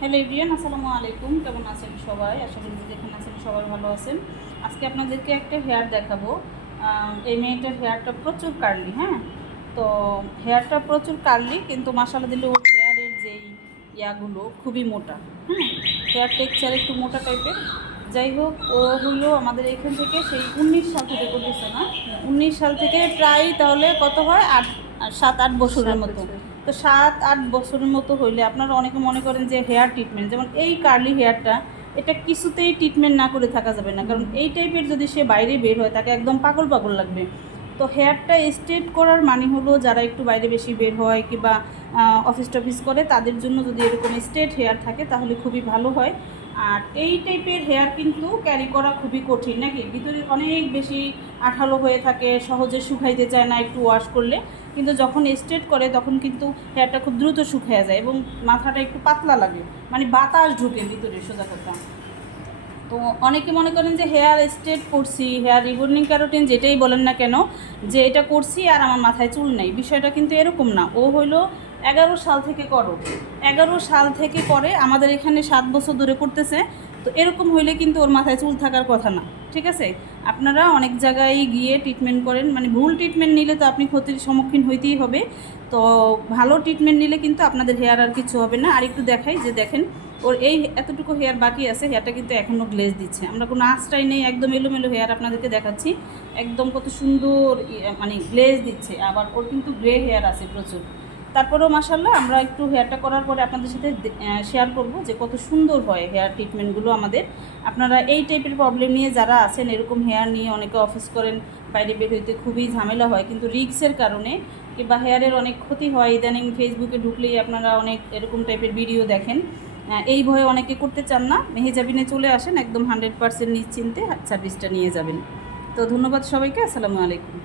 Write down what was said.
Hello everyone, আসসালামু আলাইকুম। কেমন আছেন সবাই? আশা করি যেখানে আছেন সবাই ভালো আছেন। আজকে আপনাদেরকে একটা হেয়ার দেখাবো। এই মেয়েটার হেয়ারটা প্রচুর কার্লি, হ্যাঁ। তো হেয়ারটা প্রচুর কার্লি, কিন্তু মাশাআল্লাহ দিলে ওর হেয়ারের যেই ইয়াগুলো খুবই মোটা, হ্যাঁ। হেয়ার টেক্সচার একটু মোটা টাইপের। যাই হোক, ও হলো আমাদের এখান থেকে সেই 19 সাল থেকে করতেছে না, 19 সাল থেকে প্রায় তাহলে কত হয়, 7-8 বছরের 7 মতো। বছর। তো 7-8 বছরের মতো হইলে আপনারা অনেকে মনে করেন যে হেয়ার ট্রিটমেন্ট, যেমন এই কার্লি হেয়ারটা, এটা কিছুতেই ট্রিটমেন্ট না করে থাকা যাবে না, কারণ এই টাইপের যদি সে বাইরে বের হয় তাকে একদম পাগল পাগল লাগবে। তো হেয়ারটা স্ট্রেট করার মানে হলো যারা একটু বাইরে বেশি বের হয় কিংবা অফিস টফিস করে, তাদের জন্য যদি এরকম স্ট্রেট হেয়ার থাকে তাহলে খুবই ভালো হয়। আর এই টাইপের হেয়ার কিন্তু ক্যারি করা খুবই কঠিন, নাকি? ভিতরে অনেক বেশি আঠালো হয়ে থাকে, সহজে শুকাইতে চায় না একটু ওয়াশ করলে। কিন্তু যখন স্ট্রেট করে তখন কিন্তু হেয়ারটা খুব দ্রুত শুকিয়ে যায় এবং মাথাটা একটু পাতলা লাগে, মানে বাতাস ঢুকে ভিতরে, সোজা কথা। তো অনেকে মনে করেন যে হেয়ার স্ট্রেট করছি, হেয়ার রিবন্ডিং ক্যারোটিন যেটাই বলেন না কেন, যে এটা করছি আর আমার মাথায় চুল নেই। বিষয়টা কিন্তু এরকম না। ও হইলো 11 সাল থেকে করো, 11 সাল থেকে করে, আমাদের এখানে 7 বছর ধরে করতেছে। তো এরকম হইলে কিন্তু ওর মাথায় চুল থাকার কথা না, ঠিক আছে? আপনারা অনেক জায়গায় গিয়ে ট্রিটমেন্ট করেন, মানে ভুল ট্রিটমেন্ট নিলে তো আপনি ক্ষতির সম্মুখীন হইতেই হবে। তো ভালো ট্রিটমেন্ট নিলে কিন্তু আপনাদের হেয়ার আর কিছু হবে না। আর একটু দেখাই, যে দেখেন ওর এই এতটুকু হেয়ার বাকি আছে, হেয়ারটা কিন্তু এখনও গ্লেজ দিচ্ছে, আমরা কোনো আঁচটাই নেই, একদম এলোমেলো হেয়ার আপনাদেরকে দেখাচ্ছি। একদম কত সুন্দর মানে গ্লেজ দিচ্ছে। আবার ওর কিন্তু গ্রে হেয়ার আছে প্রচুর। তারপরেও মাশাআল্লাহ আমরা একটু হেয়ারটা করার পরে আপনাদের সাথে শেয়ার করব যে কত সুন্দর হয় হেয়ার ট্রিটমেন্টগুলো আমাদের। আপনারা এই টাইপের প্রবলেম নিয়ে যারা আছেন, এরকম হেয়ার নিয়ে অনেকে অফিস করেন, বাইরে বের হইতে খুবই ঝামেলা হয়, কিন্তু রিক্সের কারণে কিংবা হেয়ারের অনেক ক্ষতি হয়। ইদানিং ফেসবুকে ঢুকলেই আপনারা অনেক এরকম টাইপের ভিডিও দেখেন। এই ভয়ে অনেকে করতে চান না। মেহেজাবিনে চলে আসেন, একদম 100% নিশ্চিন্তে সার্ভিসটা নিয়ে যাবেন। তো ধন্যবাদ সবাইকে, আসসালামু আলাইকুম।